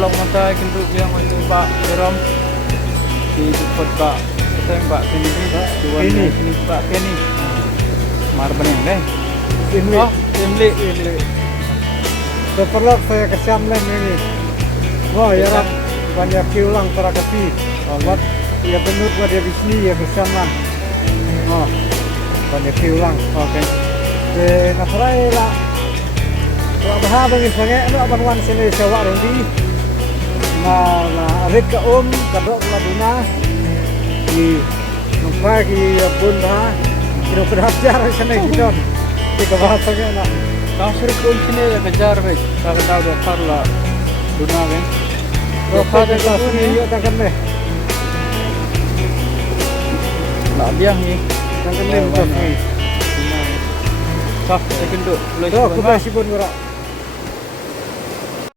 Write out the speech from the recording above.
perlong mata kenduk yang mana Pak Jerom di jemput Pak kita yang Pak Kenny Pak dua ini Pak Kenny mar bening deh Imli seperlok saya ke Challen ini wah ya rak banyak ulang terakasi buat ya benar buat dia di sini ya ke Challen oh banyak ulang oke nasarai lah kalau bahasa bagi saya itu apa nuan sini sewa Rongdi nah red ke kadok laduna di numpak di bunda kira berhajar sana gitu tiga bahasanya nak kau sering ke sini ya kejar baik kalau tahu dia parla duna kan kalau ada sini yuk takkan deh nak biang ni takkan deh bukan ni sah saya kenduk tuh aku masih pun berak